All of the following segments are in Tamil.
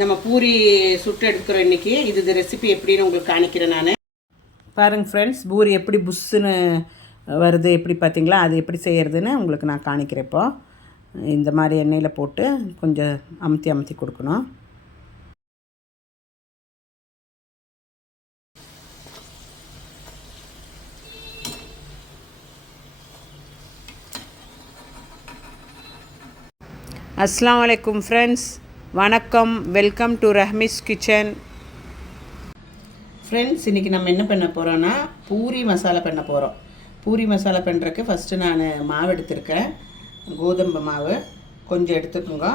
நம்ம பூரி சுட்டு எடுக்கிறோம் இன்றைக்கி. இது ரெசிபி எப்படின்னு உங்களுக்கு காணிக்கிறேன் நான். பாருங்கள் ஃப்ரெண்ட்ஸ், பூரி எப்படி புஷ்ஷுன்னு வருது எப்படி பார்த்தீங்களா? அது எப்படி செய்கிறதுன்னு உங்களுக்கு நான் காணிக்கிறேன். இப்போது இந்த மாதிரி எண்ணெயில் போட்டு கொஞ்சம் அமுத்தி கொடுக்கணும். அஸ்ஸலாமு அலைக்கும் ஃப்ரெண்ட்ஸ், வணக்கம். Welcome to Rahmi's kitchen. Friends, இன்றைக்கி நம்ம என்ன பண்ண போகிறோன்னா பூரி மசாலா பண்ண போகிறோம். பூரி மசாலா பண்ணுறதுக்கு ஃபஸ்ட்டு நான் மாவு எடுத்துருக்கேன். கோதுமை மாவு கொஞ்சம் எடுத்துக்கோங்க.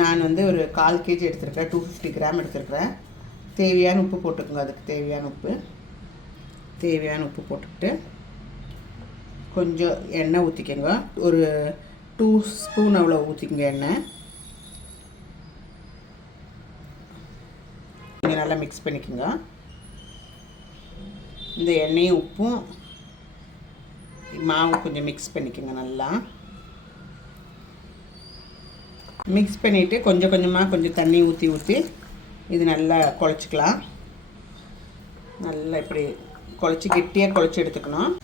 நான் வந்து ஒரு 1/4 kg எடுத்துருக்கேன். 250 கிராம் எடுத்துருக்கிறேன். தேவையான உப்பு போட்டுக்கோங்க. அதுக்கு தேவையான உப்பு போட்டுக்கிட்டு கொஞ்சம் எண்ணெய் ஊற்றிக்கோங்க. ஒரு 2 ஸ்பூன் அவ்வளோ ஊற்றிக்கோங்க எண்ணெய். கொஞ்சம் நல்லா மிக்ஸ் பண்ணிக்கோங்க. இந்த எண்ணெயும் உப்பும் மாவும் கொஞ்சம் மிக்ஸ் பண்ணிக்கோங்க. நல்லா மிக்ஸ் பண்ணிவிட்டு கொஞ்சம் கொஞ்சமாக கொஞ்சம் தண்ணி ஊற்றி இது நல்லா குழச்சிக்கலாம். நல்லா இப்படி குழச்சி கெட்டியாக குழச்சி எடுத்துக்கலாம்.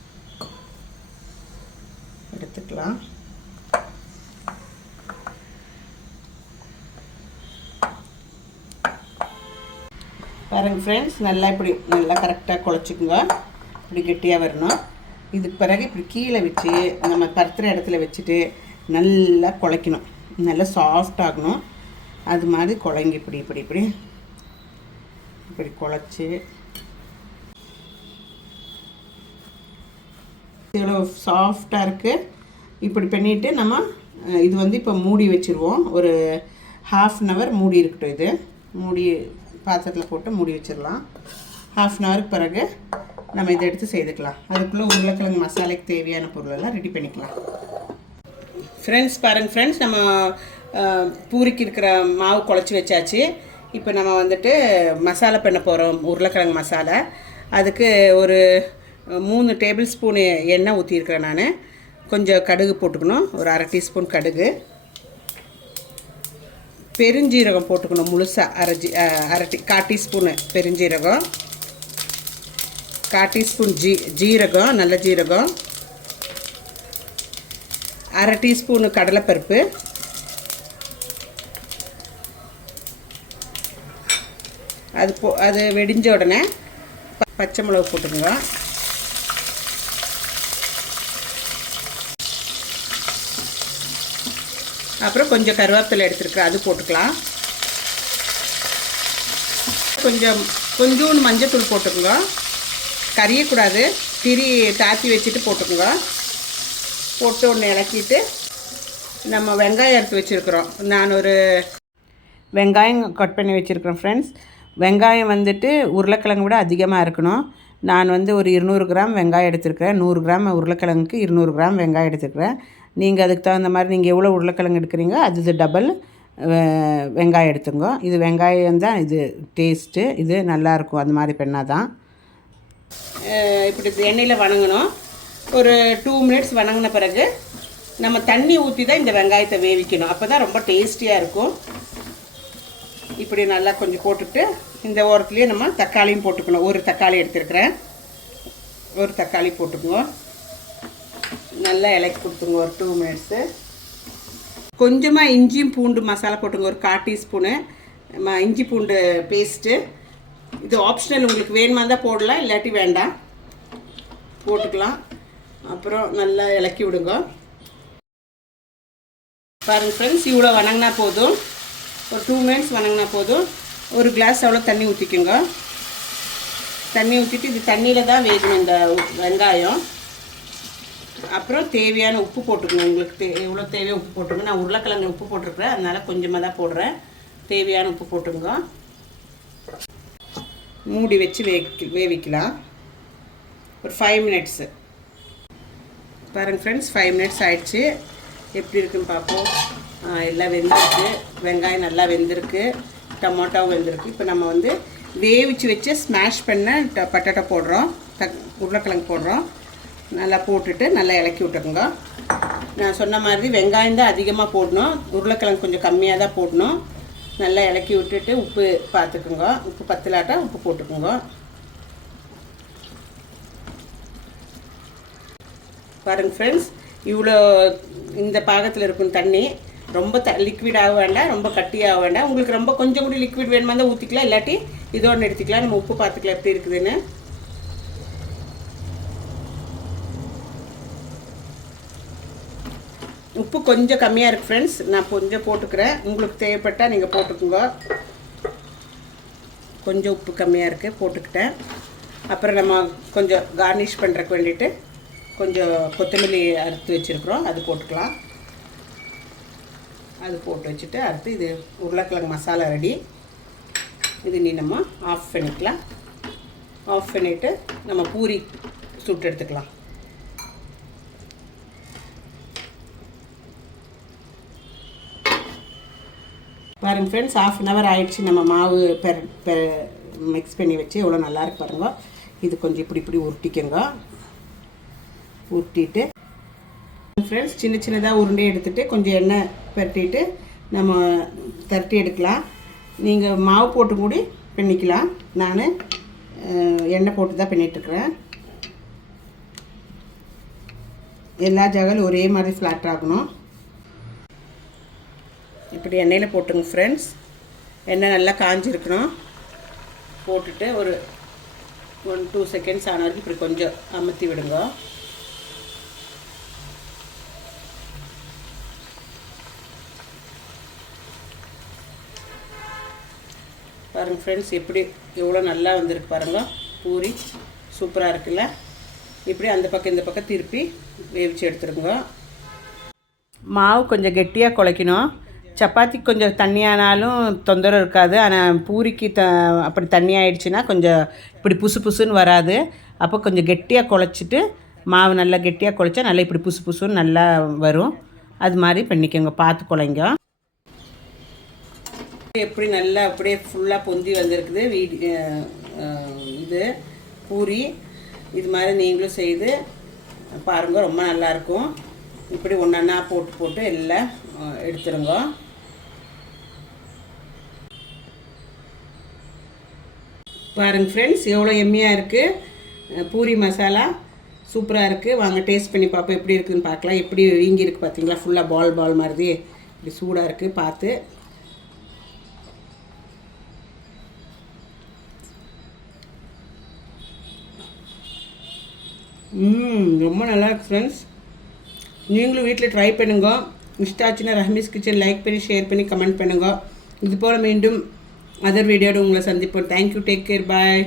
பாருங்கள் ஃப்ரெண்ட்ஸ், நல்லா கரெக்டாக குழச்சிக்குங்க. இப்படி கெட்டியாக வரணும். இதுக்கு பிறகு இப்படி கீழே வச்சு நம்ம பருத்துற இடத்துல வச்சுட்டு நல்லா குழைக்கணும். நல்லா சாஃப்ட் ஆகணும். அது மாதிரி குழைங்க. இப்படி குழைச்சி இவ்வளோ சாஃப்டாக இருக்குது. இப்படி பண்ணிவிட்டு நம்ம இது வந்து இப்போ மூடி வச்சுருவோம். ஒரு 1/2 hour மூடி இருக்கட்டும். இது மூடி பாத்திரத்தில் போட்டு மூடி வச்சிடலாம். 1/2 hourக்கு பிறகு நம்ம இதை எடுத்து செய்துக்கலாம். அதுக்குள்ளே உருளைக்கிழங்கு மசாலைக்கு தேவையான பொருளெல்லாம் ரெடி பண்ணிக்கலாம். ஃப்ரெண்ட்ஸ், பாருங்கள் ஃப்ரெண்ட்ஸ், நம்ம பூரிக்கு இருக்கிற மாவு குழச்சி வச்சாச்சு. இப்போ நம்ம வந்துட்டு மசாலா பண்ண போகிறோம். உருளைக்கிழங்கு மசாலா. அதுக்கு ஒரு 3 டேபிள் ஸ்பூன் எண்ணெய் ஊற்றிருக்கிறேன் நான். கொஞ்சம் கடுகு போட்டுக்கணும். ஒரு 1/2 டீஸ்பூன் கடுகு. பெருஞ்சீரகம் போட்டுக்கணும் முழுசாக. 1/4 டீஸ்பூனு பெருஞ்சீரகம், 1/4 டீஸ்பூன் ஜீரகம், நல்ல ஜீரகம், 1/2 டீஸ்பூனு கடலைப்பருப்பு, அது வெடிஞ்ச உடனே பச்சை மிளகு போட்டுக்கோங்க. அப்புறம் கொஞ்சம் கருவேப்பிலை எடுத்துருக்குறேன், அது போட்டுக்கலாம். கொஞ்சோண்டு மஞ்சத்தூள் போட்டுக்கோங்க. கரியக்கூடாது. தாத்தி வச்சுட்டு போட்டுக்கோங்க. போட்டு ஒன்று இலக்கிட்டு நம்ம வெங்காயம் எடுத்து வச்சுருக்குறோம். நான் ஒரு வெங்காயம் கட் பண்ணி வச்சுருக்கிறேன் ஃப்ரெண்ட்ஸ். வெங்காயம் வந்துட்டு உருளைக்கிழங்கு விட அதிகமாக இருக்கணும். நான் வந்து ஒரு 200 கிராம் வெங்காயம் எடுத்துருக்கிறேன். 100 கிராம் உருளைக்கிழங்குக்கு 200 கிராம் வெங்காயம் எடுத்துருக்கிறேன். நீங்கள் அதுக்கு தகுந்த மாதிரி நீங்கள் எவ்வளோ உருளைக்கிழங்கு எடுக்கிறீங்க அது டபுள் வெங்காயம் எடுத்துங்க. இது வெங்காயம் தான் இது டேஸ்ட்டு. இது நல்லாயிருக்கும். அந்த மாதிரி பண்ணால் தான். இப்படி எண்ணெயில் வணங்கணும். ஒரு 2 minutes வணங்கின பிறகு நம்ம தண்ணி ஊற்றி தான் இந்த வெங்காயத்தை வேவிக்கணும். அப்போ தான் ரொம்ப டேஸ்டியாக இருக்கும். இப்படி நல்லா கொஞ்சம் போட்டுட்டு இந்த ஓரத்துலேயே நம்ம தக்காளியும் போட்டுக்கணும். ஒரு தக்காளி எடுத்துருக்கிறேன். ஒரு தக்காளி போட்டுக்குவோம். நல்லா இலக்கி கொடுத்துங்க ஒரு 2 minutes. கொஞ்சமாக இஞ்சியும் பூண்டு மசாலா போட்டுங்க. ஒரு 1/4 டீஸ்பூனு இஞ்சி பூண்டு பேஸ்ட்டு. இது ஆப்ஷனல், உங்களுக்கு வேணுமா தான் போடலாம், இல்லாட்டி வேண்டாம், போட்டுக்கலாம். அப்புறம் நல்லா இலக்கி விடுங்க. பாருங்கள் ஃப்ரெண்ட்ஸ், இவ்வளோ வணங்கினா போதும். ஒரு 2 minutes வணங்கினா போதும். ஒரு கிளாஸ் அவ்வளோ தண்ணி ஊற்றிக்கோங்க. தண்ணி ஊற்றிட்டு இது தண்ணியில் தான் வேகணும் இந்த வெங்காயம். அப்புறம் தேவையான உப்பு போட்டுக்கணும். உங்களுக்கு எவ்வளோ தேவையோ உப்பு போட்டுருங்க. நான் உருளைக்கிழங்கு உப்பு போட்டிருக்கிறேன், அதனால் கொஞ்சமாக தான் போடுறேன். தேவையான உப்பு போட்டுங்க. மூடி வச்சு வேவிக்கலாம் ஒரு 5 minutes. பாருங்கள் ஃப்ரெண்ட்ஸ், 5 minutes ஆயிடுச்சு. எப்படி இருக்குன்னு பார்ப்போம். எல்லாம் வெந்திருக்கு. வெங்காயம் நல்லா வெந்திருக்கு. டொமேட்டோவும் வெந்திருக்கு. இப்போ நம்ம வந்து வேவிச்சு வச்சு ஸ்மாஷ் பண்ண பட்டாட்டா போடுறோம். உருளைக்கிழங்கு போடுறோம். நல்லா போட்டுட்டு நல்லா இலக்கி விட்டுருங்க. நான் சொன்ன மாதிரி வெங்காயம் தான் அதிகமாக போடணும். உருளைக்கிழங்கு கொஞ்சம் கம்மியாக தான் போடணும். நல்லா இலக்கி விட்டுட்டு உப்பு பார்த்துக்குங்க. உப்பு பத்தலாட்டா உப்பு போட்டுக்குங்க. பாருங்கள் ஃப்ரெண்ட்ஸ், இவ்வளோ இந்த பாகத்தில் இருக்கும் தண்ணி. ரொம்ப லிக்விட் ஆக வேண்டாம், ரொம்ப கட்டியாக வேண்டாம். உங்களுக்கு ரொம்ப கொஞ்சம் கூட லிக்விட் வேணுமா தான் ஊற்றிக்கலாம், இல்லாட்டி இதோடு எடுத்துக்கலாம். நம்ம உப்பு பார்த்துக்கலாம் எப்படி இருக்குதுன்னு. உப்பு கொஞ்சம் கம்மியாக இருக்குது ஃப்ரெண்ட்ஸ், நான் கொஞ்சம் போட்டுக்கிறேன். உங்களுக்கு தேவைப்பட்டால் நீங்கள் போட்டுக்குங்க. கொஞ்சம் உப்பு கம்மியாக இருக்குது, போட்டுக்கிட்டேன். அப்புறம் நம்ம கொஞ்சம் கார்னிஷ் பண்ணுறக்கு வேண்டிட்டு கொஞ்சம் கொத்தமல்லி அறுத்து வச்சுருக்குறோம், அது போட்டுக்கலாம். அது போட்டு வச்சுட்டு அடுத்து இது உருளைக்கிழங்கு மசாலா ரெடி. இது நீ நம்ம ஆஃப் பண்ணிக்கலாம். ஆஃப் பண்ணிவிட்டு நம்ம பூரி சுட்டு எடுத்துக்கலாம். பாருங்கள் ஃப்ரெண்ட்ஸ், ½ ஆகிடுச்சு. நம்ம மாவு மிக்ஸ் பண்ணி வச்சு எவ்வளோ நல்லாயிருக்கு பாருங்க. இது கொஞ்சம் இப்படி உருட்டிக்கோங்க. உருட்டிட்டு ஃப்ரெண்ட்ஸ் சின்ன சின்னதாக உருண்டை எடுத்துகிட்டு கொஞ்சம் எண்ணெய் பரட்டிட்டு நம்ம திரட்டி எடுக்கலாம். நீங்கள் மாவு போட்டு கூடி பண்ணிக்கலாம். நான் எண்ணெய் போட்டு தான் பண்ணிகிட்ருக்குறேன். எல்லா ஜாகலும் ஒரே மாதிரி ஃப்ளாட் ஆகணும். இப்படி எண்ணெயில் போட்டுங்க ஃப்ரெண்ட்ஸ். எண்ணெய் நல்லா காஞ்சிருக்கணும். போட்டுட்டு ஒரு 1-2 செகண்ட்ஸ் ஆன வரைக்கும் இப்படி கொஞ்சம் அமுத்தி விடுங்க. பாருங்கள் ஃப்ரெண்ட்ஸ், எப்படி எவ்வளோ நல்லா வந்திருக்கு பாருங்கள். பூரி சூப்பராக இருக்குல்ல. இப்படி அந்த பக்கம் இந்த பக்கம் திருப்பி வேவிச்சு எடுத்துருங்க. மாவு கொஞ்சம் கெட்டியாக குழைக்கணும். சப்பாத்திக்கு கொஞ்சம் தண்ணியானாலும் தொந்தரவு இருக்காது. ஆனால் பூரிக்கு அப்படி தண்ணி ஆயிடுச்சுன்னா கொஞ்சம் இப்படி புசுன்னு வராது. அப்போ கொஞ்சம் கெட்டியாக குழைச்சிட்டு மாவு நல்லா கெட்டியாக குழைச்சா நல்லா இப்படி புசுன்னு நல்லா வரும். அது மாதிரி பண்ணிக்கோங்க, பார்த்து குழைங்க. எப்படி நல்லா அப்படியே ஃபுல்லாக பொந்தி வந்திருக்குது இது பூரி. இது மாதிரி நீங்களும் செய்து பாருங்கள், ரொம்ப நல்லாயிருக்கும். இப்படி ஒன்றா போட்டு எல்லாம் எடுத்துருங்க. பாருங்கள் ஃப்ரெண்ட்ஸ், எவ்வளோ எம்மியாக இருக்குது. பூரி மசாலா சூப்பராக இருக்குது. வாங்க டேஸ்ட் பண்ணி பார்ப்போம் எப்படி இருக்குதுன்னு பார்க்கலாம். எப்படி வீங்கி இருக்குது பார்த்தீங்களா, ஃபுல்லாக பால் மாதிரி இப்படி சூடாக இருக்குது. பார்த்து ரொம்ப நல்லா இருக்குது ஃப்ரெண்ட்ஸ். நீங்களும் வீட்டில் ட்ரை பண்ணுங்க. இஷ்டாச்சுன்னா ரஹ்மீஸ் கிச்சன் லைக் பண்ணி ஷேர் பண்ணி கமெண்ட் பண்ணுங்க. இது போல் மீண்டும் அதர் வீடியோடு உங்களை சந்திப்போம். தேங்க்யூ, டேக் கேர், பாய்.